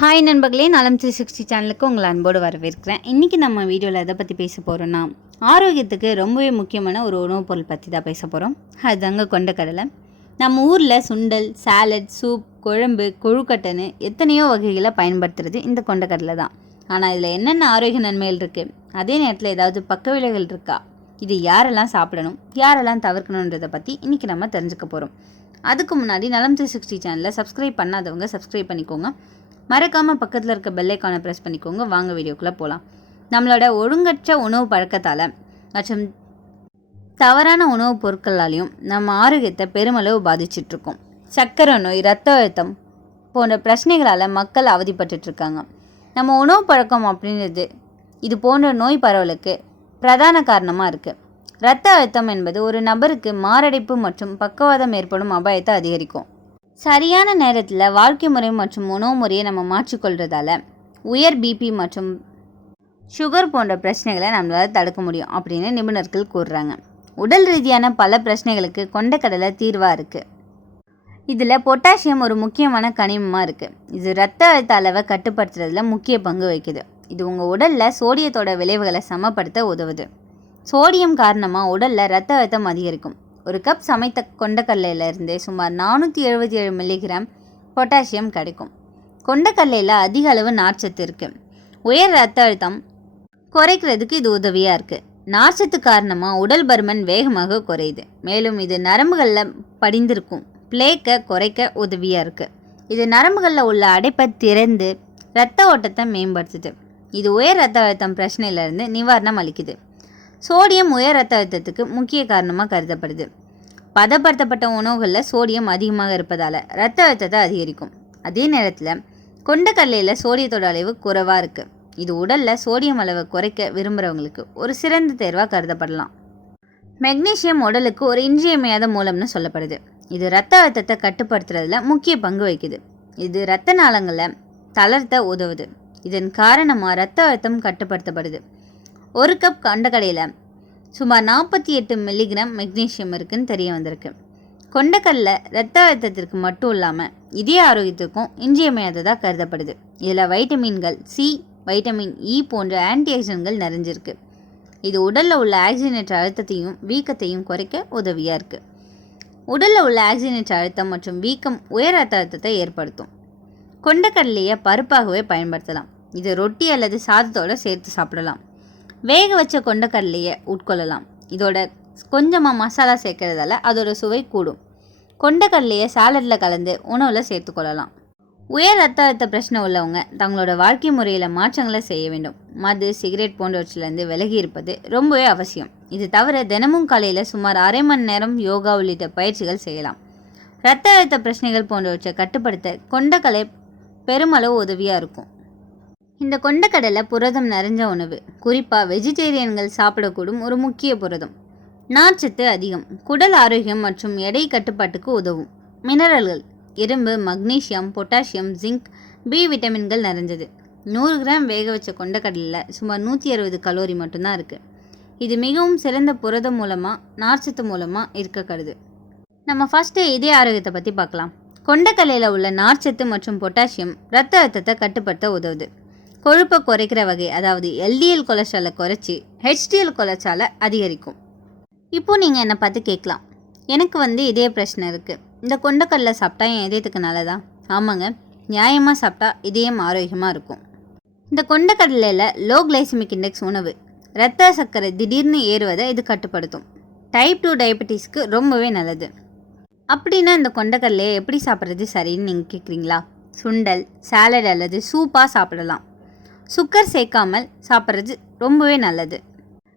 Hi நண்பர்களே, நலம் 360 சேனலுக்கு உங்களை அன்போடு வரவேற்கிறேன். இன்றைக்கி நம்ம வீடியோவில் எதை பற்றி பேச போகிறோன்னா, ஆரோக்கியத்துக்கு ரொம்பவே முக்கியமான ஒரு உணவுப் பொருள் பற்றி தான் பேச போகிறோம். அதுதாங்க கொண்டக்கடலை. நம்ம ஊரில் சுண்டல், சாலட், சூப், குழம்பு, கொழுக்கட்டைன்னு எத்தனையோ வகைகளை பயன்படுத்துறது இந்த கொண்டக்கடலை தான். ஆனால் இதில் என்னென்ன ஆரோக்கிய நன்மைகள் இருக்குது, அதே நேரத்தில் ஏதாவது பக்க விளைவுகள் இருக்கா, இது யாரெல்லாம் சாப்பிடணும், யாரெல்லாம் தவிர்க்கணுன்றதை பற்றி இன்றைக்கி நம்ம தெரிஞ்சுக்க போகிறோம். அதுக்கு முன்னாடி நலம் 360 சேனலில் சப்ஸ்கிரைப் பண்ணாதவங்க சப்ஸ்கிரைப் பண்ணிக்கோங்க. மறக்காமல் பக்கத்தில் இருக்க பெல் ஐக்கானை ப்ரெஸ் பண்ணிக்கோங்க. வாங்க வீடியோக்குள்ளே போகலாம். நம்மளோட ஒழுங்கற்ற உணவு பழக்கத்தால் மற்றும் தவறான உணவுப் பொருட்களாலையும் நம்ம ஆரோக்கியத்தை பெருமளவு பாதிச்சிட்ருக்கோம். சர்க்கரை நோய், இரத்த அழுத்தம் போன்ற பிரச்சனைகளால் மக்கள் அவதிப்பட்டுருக்காங்க. நம்ம உணவு பழக்கம் அப்படின்றது இது போன்ற நோய் பரவலுக்கு பிரதான காரணமாக இருக்குது. இரத்த அழுத்தம் என்பது ஒரு நபருக்கு மாரடைப்பு மற்றும் பக்கவாதம் ஏற்படும் அபாயத்தை அதிகரிக்கும். சரியான நேரத்தில் வாழ்க்கை முறை மற்றும் உணவு முறையை நம்ம மாற்றிக்கொள்கிறதால உயர் பிபி மற்றும் சுகர் போன்ற பிரச்சனைகளை நம்மளால் தடுக்க முடியும் அப்படின்னு நிபுணர்கள் கூறுறாங்க. உடல் ரீதியான பல பிரச்சனைகளுக்கு கொண்டக்கடலை தீர்வாக இருக்குது. இதில் பொட்டாசியம் ஒரு முக்கியமான கனிமமாக இருக்குது. இது இரத்த அழுத்த அளவை கட்டுப்படுத்துறதுல முக்கிய பங்கு வகிக்குது. இது உங்கள் உடலில் சோடியத்தோட விளைவுகளை சமப்படுத்த உதவுது. சோடியம் காரணமாக உடலில் இரத்த அழுத்தம் அதிகரிக்கும். ஒரு கப் சமைத்த கொண்டக்கடலையிலிருந்து சுமார் 477 மில்லிகிராம் பொட்டாசியம் கிடைக்கும். கொண்டக்கடலையில் அதிக அளவு நார்ச்சத்து இருக்குது. உயர் இரத்த அழுத்தம் குறைக்கிறதுக்கு இது உதவியாக இருக்குது. நார்ச்சத்து காரணமாக உடல் பருமன் வேகமாக குறையுது. மேலும் இது நரம்புகளில் படிந்திருக்கும் பிளேக்கை குறைக்க உதவியாக இருக்குது. இது நரம்புகளில் உள்ள அடைப்பை திறந்து இரத்த ஓட்டத்தை மேம்படுத்துது. இது உயர் இரத்த அழுத்தம் பிரச்சனையிலேருந்து நிவாரணம் அளிக்குது. சோடியம் உயர் இரத்த அழுத்தத்துக்கு முக்கிய காரணமாக கருதப்படுது. பதப்படுத்தப்பட்ட உணவுகளில் சோடியம் அதிகமாக இருப்பதால் இரத்த அழுத்தத்தை அதிகரிக்கும். அதே நேரத்தில் கொண்டக்கடலையில் சோடியத்தோட அளவு குறைவாக இருக்குது. இது உடலில் சோடியம் அளவை குறைக்க விரும்புகிறவங்களுக்கு ஒரு சிறந்த தேர்வாக கருதப்படலாம். மெக்னீசியம் உடலுக்கு ஒரு இன்றியமையாத மூலம்னு சொல்லப்படுது. இது இரத்த அழுத்தத்தை கட்டுப்படுத்துறதுல முக்கிய பங்கு வகிக்குது. இது இரத்த நாளங்களை தளர்த்த உதவுது. இதன் காரணமாக இரத்த அழுத்தம் கட்டுப்படுத்தப்படுது. ஒரு கப் கொண்டக்கடலையில் சுமார் 48 மில்லிகிராம் மெக்னீசியம் இருக்குன்னு தெரிய வந்திருக்கு. கொண்டக்கடலை இரத்த அழுத்தத்திற்கு மட்டும் இல்லாமல் இதய ஆரோக்கியத்திற்கும் இன்றியமையாததாக கருதப்படுது. இதில் வைட்டமின்கள் சி, வைட்டமின் இ போன்ற ஆன்டி ஆக்சிடென்ட்கள் நிறைஞ்சிருக்கு. இது உடலில் உள்ள ஆக்சிஜனேற்ற அழுத்தத்தையும் வீக்கத்தையும் குறைக்க உதவியாக இருக்குது. உடலில் உள்ள ஆக்சிஜனேற்ற அழுத்தம் மற்றும் வீக்கம் உயர் இரத்த அழுத்தத்தை ஏற்படுத்தும். கொண்டக்கடலையை பருப்பாகவே பயன்படுத்தலாம். இது ரொட்டி அல்லது சாதத்தோடு சேர்த்து சாப்பிடலாம். வேக வச்ச கொண்டக்கடலையை உட்கொள்ளலாம். இதோட கொஞ்சமாக மசாலா சேர்க்கறதால அதோட சுவை கூடும். கொண்டக்கடலையை சாலட்டில் கலந்து உணவில் சேர்த்துக்கொள்ளலாம். உயர் இரத்த அழுத்த பிரச்சனை உள்ளவங்க தங்களோட வாழ்க்கை முறையில் மாற்றங்களை செய்ய வேண்டும். மது, சிகரெட் போன்றவற்றிலிருந்து விலகி இருப்பது ரொம்பவே அவசியம். இது தவிர தினமும் காலையில் சுமார் அரை மணி நேரம் யோகா உள்ளிட்ட பயிற்சிகள் செய்யலாம். இரத்த அழுத்த பிரச்சனைகள் போன்றவற்றை கட்டுப்படுத்த கொண்டக்கடலை பெருமளவு உதவியாக இருக்கும். இந்த கொண்டக்கடலை புரதம் நிறைஞ்ச உணவு. குறிப்பாக வெஜிடேரியன்கள் சாப்பிடக்கூடும் ஒரு முக்கிய புரதம். நார்ச்சத்து அதிகம். குடல் ஆரோக்கியம் மற்றும் எடை கட்டுப்பாட்டுக்கு உதவும். மினரல்கள் இரும்பு, மக்னீசியம், பொட்டாசியம், ஜிங்க், பி விட்டமின்கள் நிறைஞ்சது. 100 கிராம் வேக வச்ச கொண்டக்கடலையில் சுமார் 160 கலோரி மட்டும்தான் இருக்குது. இது மிகவும் சிறந்த புரதம் மூலமாக நார்ச்சத்து மூலமாக இருக்கக்கூடாது. நம்ம ஃபஸ்ட்டு இதய ஆரோக்கியத்தை பற்றி பார்க்கலாம். கொண்டக்கடலையில் உள்ள நார்ச்சத்து மற்றும் பொட்டாசியம் இரத்த அழுத்தத்தை கட்டுப்படுத்த உதவுது. கொழுப்பை குறைக்கிற வகை, அதாவது எல்டிஎல் கொலஸ்ட்ராலை குறைச்சி ஹெச்டிஎல் கொலஸ்ட்ராலை அதிகரிக்கும். இப்போது நீங்கள் என்னை பார்த்து கேட்கலாம், எனக்கு இதய பிரச்சனை இருக்குது, இந்த கொண்டக்கடலை சாப்பிட்டா என் இதயத்துக்கு நல்லதா? ஆமாங்க, நியாயமாக சாப்பிட்டா இதயம் ஆரோக்கியமாக இருக்கும். இந்த கொண்டக்கடலையில் லோ கிளைசமிக் இண்டெக்ஸ் உணவு. இரத்த சர்க்கரை திடீர்னு ஏறுவதை இது கட்டுப்படுத்தும். டைப் 2 டயபெட்டிஸ்க்கு ரொம்பவே நல்லது. அப்படின்னா இந்த கொண்டக்கடலையை எப்படி சாப்பிட்றது சரின்னு நீங்கள் கேட்குறீங்களா? சுண்டல், சாலட் அல்லது சூப்பாக சாப்பிடலாம். சுகர் சேர்க்காமல் சாப்பிட்றது ரொம்பவே நல்லது.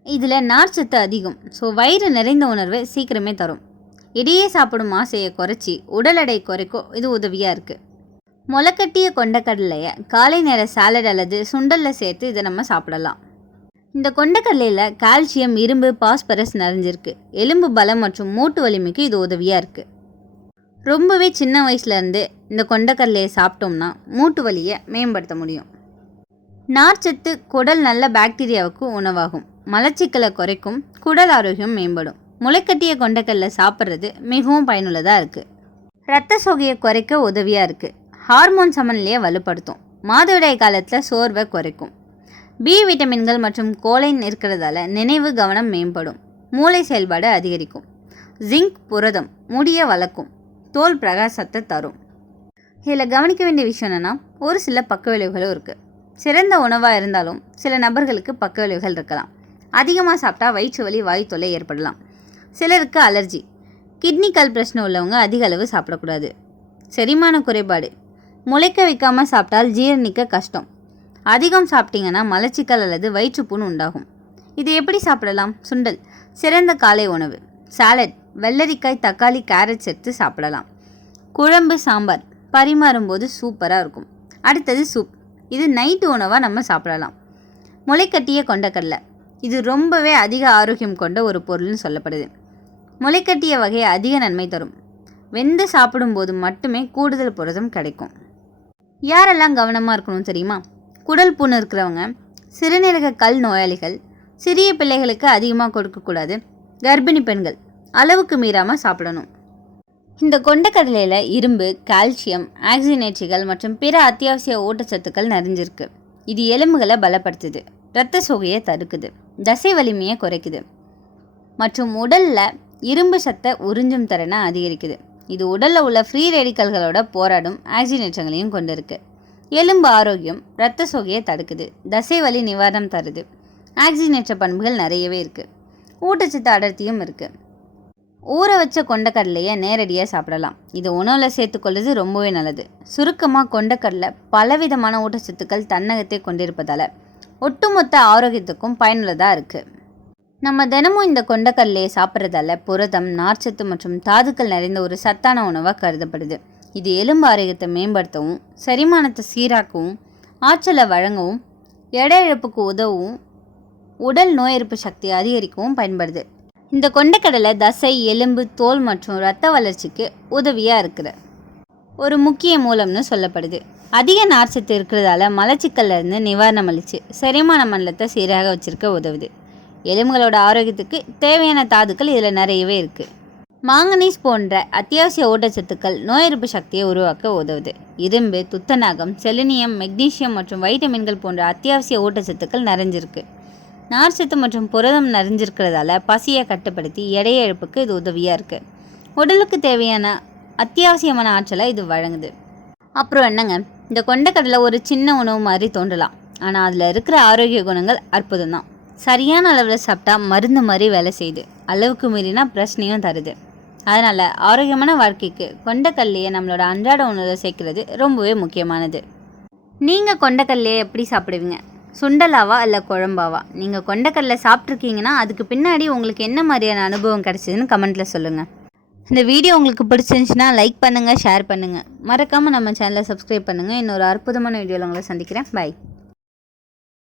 இதில் நார்ச்சத்து அதிகம். ஸோ வயிறு நிறைந்த உணர்வை சீக்கிரமே தரும். இடையே சாப்பிடும் ஆசையை குறைச்சி உடல் எடை குறைக்க இது உதவியாக இருக்குது. முளைக்கட்டிய கொண்டக்கடலையை காலை நேர சாலட் அல்லது சுண்டலில் சேர்த்து இதை நம்ம சாப்பிடலாம். இந்த கொண்டக்கடலையில் கால்சியம், இரும்பு, பாஸ்பரஸ் நிறைஞ்சிருக்கு. எலும்பு பலம் மற்றும் மூட்டு வலிமைக்கு இது உதவியாக இருக்குது. ரொம்பவே சின்ன வயசுலேருந்து இந்த கொண்டக்கடலையை சாப்பிட்டோம்னா மூட்டு வலியை மேம்படுத்த முடியும். நார்ச்சத்து குடல் நல்ல பாக்டீரியாவுக்கு உணவாகும். மலச்சிக்கலை குறைக்கும். குடல் ஆரோக்கியம் மேம்படும். முளைக்கட்டிய கொண்டக்கடலை சாப்பிட்றது மிகவும் பயனுள்ளதாக இருக்குது. இரத்த சோகையை குறைக்க உதவியாக இருக்குது. ஹார்மோன் சமநிலையை வலுப்படுத்தும். மாதவிடாய் காலத்தில் சோர்வை குறைக்கும். பி விட்டமின்கள் மற்றும் கோலைன் இருக்கிறதால நினைவு கவனம் மேம்படும், மூளை செயல்பாடு அதிகரிக்கும். ஜிங்க் புரதம் முடியை வளர்க்கும், தோல் பிரகாசத்தை தரும். இதில் கவனிக்க வேண்டிய விஷயம் என்னென்னா, ஒரு சில பக்க விளைவுகளும் இருக்குது. சிறந்த உணவாக இருந்தாலும் சில நபர்களுக்கு பக்க விளைவுகள் இருக்கலாம். அதிகமாக சாப்பிட்டா வயிற்று வலி, வாய் தொல்லை ஏற்படலாம். சிலருக்கு அலர்ஜி, கிட்னி கல் பிரச்சனை உள்ளவங்க அதிக அளவு சாப்பிடக்கூடாது. செரிமான குறைபாடு, முளைக்க வைக்காமல் சாப்பிட்டால் ஜீரணிக்க கஷ்டம். அதிகம் சாப்பிட்டீங்கன்னா மலச்சிக்கல் அல்லது வயிற்றுப்புண் உண்டாகும். இது எப்படி சாப்பிடலாம்? சுண்டல் சிறந்த காலை உணவு. சாலட் வெள்ளரிக்காய், தக்காளி, கேரட் சேர்த்து சாப்பிடலாம். குழம்பு, சாம்பார் பரிமாறும்போது சூப்பராக இருக்கும். அடுத்தது சூப். இது நைட்டு உணவாக நம்ம சாப்பிடலாம். முளைக்கட்டிய கொண்டக்கடலை, இது ரொம்பவே அதிக ஆரோக்கியம் கொண்ட ஒரு பொருள்னு சொல்லப்படுது. முளைக்கட்டிய வகை அதிக நன்மை தரும். வெந்து சாப்பிடும்போது மட்டுமே கூடுதல் புரதம் கிடைக்கும். யாரெல்லாம் கவனமாக இருக்கணும் தெரியுமா? குடல் புண் இருக்கிறவங்க, சிறுநீரக கல் நோயாளிகள், சிறிய பிள்ளைகளுக்கு அதிகமாக கொடுக்கக்கூடாது, கர்ப்பிணி பெண்கள் அளவுக்கு மீறாமல் சாப்பிடணும். இந்த கொண்டக்கடலையில் இரும்பு, கால்சியம், ஆக்சினேற்றிகள் மற்றும் பிற அத்தியாவசிய ஊட்டச்சத்துக்கள் நிறைஞ்சிருக்கு. இது எலும்புகளை பலப்படுத்துது, இரத்த சோகையை தடுக்குது, தசை வலிமையை குறைக்குது மற்றும் உடலில் இரும்பு சத்தை உறிஞ்சும் திறனை அதிகரிக்குது. இது உடலில் உள்ள ஃப்ரீ ரேடிக்கல்களோட போராடும் ஆக்சினேற்றங்களையும் கொண்டிருக்கு. எலும்பு ஆரோக்கியம், இரத்த சோகையை தடுக்குது, தசை வலி நிவாரணம் தருது. ஆக்சினேற்ற பண்புகள் நிறையவே இருக்குது. ஊட்டச்சத்து அடர்த்தியும் இருக்குது. ஊற வச்ச கொண்டக்கடலையை நேரடியாக சாப்பிடலாம். இது உணவில் சேர்த்துக்கொள்வது ரொம்பவே நல்லது. சுருக்கமாக, கொண்டக்கடலை பலவிதமான ஊட்டச்சத்துக்கள் தன்னகத்தை கொண்டிருப்பதால் ஒட்டுமொத்த ஆரோக்கியத்துக்கும் பயனுள்ளதாக இருக்குது. நம்ம தினமும் இந்த கொண்டக்கடலையை சாப்பிட்றதால புரதம், நார்ச்சத்து மற்றும் தாதுக்கள் நிறைந்த ஒரு சத்தான உணவாக கருதப்படுது. இது எலும்பு ஆரோக்கியத்தை மேம்படுத்தவும், செரிமானத்தை சீராக்கவும், ஆற்றலை வழங்கவும், எடை இழப்புக்கு உதவும், உடல் நோய் எதிர்ப்பு சக்தியை அதிகரிக்கவும் பயன்படுது. இந்த கொண்டக்கடலை தசை, எலும்பு, தோல் மற்றும் இரத்த வளர்ச்சிக்கு உதவியாக இருக்கிற ஒரு முக்கிய மூலம்னு சொல்லப்படுது. அதிக நார்ச்சத்து இருக்கிறதால மலச்சிக்கல்லேருந்து நிவாரணம் அளித்து செரிமான மண்டலத்தை சீராக வச்சுருக்க உதவுது. எலும்புகளோட ஆரோக்கியத்துக்கு தேவையான தாதுக்கள் இதில் நிறையவே இருக்குது. மாங்கனீஸ் போன்ற அத்தியாவசிய ஊட்டச்சத்துக்கள் நோய் எதிர்ப்பு சக்தியை உருவாக்க உதவுது. இரும்பு, துத்தநாகம், செலினியம், மெக்னீசியம் மற்றும் வைட்டமின்கள் போன்ற அத்தியாவசிய ஊட்டச்சத்துக்கள் நிறைஞ்சிருக்கு. நார்ச்சத்து மற்றும் புரதம் நிறைஞ்சிருக்கிறதால பசியை கட்டுப்படுத்தி எடை இழப்புக்கு இது உதவியாக இருக்குது. உடலுக்கு தேவையான அத்தியாவசியமான ஆற்றலை இது வழங்குது. அப்புறம் என்னங்க, இந்த கொண்டக்கடலை ஒரு சின்ன உணவு மாதிரி தோன்றலாம், ஆனால் அதில் இருக்கிற ஆரோக்கிய குணங்கள் அற்புதம்தான். சரியான அளவில் சாப்பிட்டா மருந்து மாதிரி வேலை செய்யுது, அளவுக்கு மீறினா பிரச்சனையும் தருது. அதனால் ஆரோக்கியமான வாழ்க்கைக்கு கொண்டக்கடலையை நம்மளோட அன்றாட உணவில் சேர்க்கிறது ரொம்பவே முக்கியமானது. நீங்கள் கொண்டக்கடலையை எப்படி சாப்பிடுவீங்க? சுண்டலாவா இல்லை குழம்பாவா? நீங்கள் கொண்டக்கடலை சாப்பிட்ருக்கீங்கன்னா அதுக்கு பின்னாடி உங்களுக்கு என்ன மாதிரியான அனுபவம் கிடைச்சதுன்னு கமெண்ட்டில் சொல்லுங்கள். இந்த வீடியோ உங்களுக்கு பிடிச்சிருந்துச்சுன்னா லைக் பண்ணுங்கள், ஷேர் பண்ணுங்கள். மறக்காமல் நம்ம சேனலை சப்ஸ்கிரைப் பண்ணுங்கள். இன்னொரு அற்புதமான வீடியோவில் உங்களை சந்திக்கிறேன். பை.